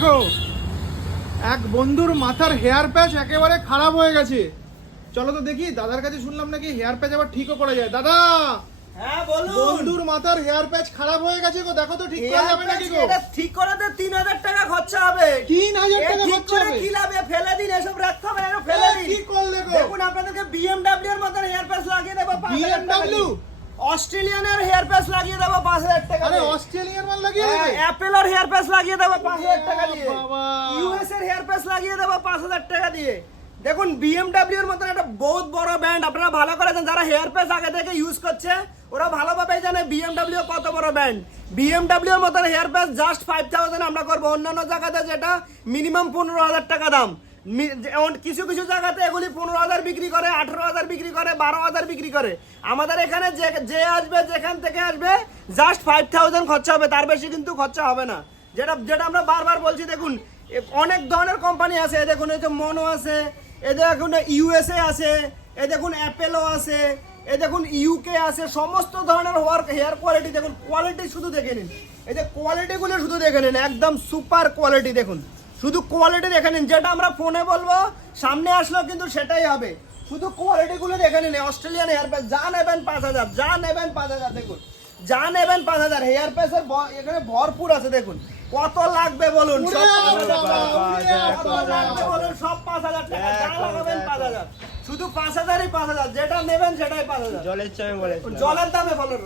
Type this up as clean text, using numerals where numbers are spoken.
দেখো এক বন্ধুর মাথার হেয়ার প্যাচ একেবারে খারাপ হয়ে গেছে। চলো তো দেখি, দাদার কাছে শুনলাম নাকি হেয়ার প্যাচ আবার ঠিকও করা যায়। দাদা, হ্যাঁ বলুন। বন্ধুর মাথার হেয়ার প্যাচ খারাপ হয়ে গেছে গো, দেখো তো ঠিক করা যাবে নাকি গো? এটা ঠিক করাতে 3000 টাকা খরচা হবে। 3000 টাকা ঠিক খরচা করে হবে? কি লাভ? ফেলে দিন, এসব রাখতে হবে না, ফেলে দিন। কি করলে গো? দেখুন আপনাদেরকে BMW এর মতন হেয়ার প্যাচ লাগিয়ে দেব 5000 টাকা। BMW? অস্ট্রেলিয়ানের হেয়ার প্যাচ লাগিয়ে দেব 5000 টাকা আরে দিয়ে। অস্ট্রেলিয়ান মাল লাগিয়ে দেবে? অ্যাপেলের হেয়ার প্যাচ লাগিয়ে দেব 5000 টাকা দিয়ে। বাবা। ইউএস এর হেয়ার প্যাচ লাগিয়ে দেব 5000 টাকা দিয়ে। দেখুন BMW এর মতন একটা বহুত বড় ব্র্যান্ড, আপনারা ভালো করে জানেন। যারা হেয়ার প্যাচ আগে থেকে ইউজ করছে ওরা ভালোভাবে জানে BMW কত বড় ব্র্যান্ড। BMW এর মতন হেয়ার প্যাচ জাস্ট 5000 আমরা করবো। অন্যান্য জায়গাতে যেটা মিনিমাম 15000 টাকা দাম, কিছু কিছু জায়গাতে এগুলি 15000 বিক্রি করে, 18000 বিক্রি করে, 12000 বিক্রি করে। আমাদের এখানে যে আসবে, যেখান থেকে আসবে, জাস্ট 5000 খরচা হবে, তার বেশি কিন্তু খরচা হবে না। যেটা যেটা আমরা বারবার বলছি। দেখুন অনেক ধরনের কোম্পানি আছে, দেখুন এই যে মনো আছে, এই দেখুন USA আছে, এই দেখুন অ্যাপেলও আছে, এই দেখুন ইউকে আছে। সমস্ত ধরনের হেয়ার কোয়ালিটি দেখুন, কোয়ালিটি শুধু দেখে নিন। এই যে কোয়ালিটিগুলো শুধু দেখে নিন, একদম সুপার কোয়ালিটি। দেখুন শুধু কোয়ালিটি দেখে নিন, যেটা আমরা ফোনে বলবো সামনে আসলেও কিন্তু সেটাই হবে। শুধু কোয়ালিটিগুলো দেখে নিন। অস্ট্রেলিয়ান হেয়ার প্যাচ যা নেবেন 5000, যা নেবেন 5000। দেখুন যা নেবেন 5000। হেয়ার প্যাচের এখানে ভরপুর আছে। দেখুন কত লাগবে বলুন? সব 5000 কত লাগবে বলুন? সব 5000 টাকা। যা লাগাবেন 5000, শুধু 5000ই 5000, যেটা নেবেন সেটাই 5000। জলের চামে বলে জলের দামে বলুন।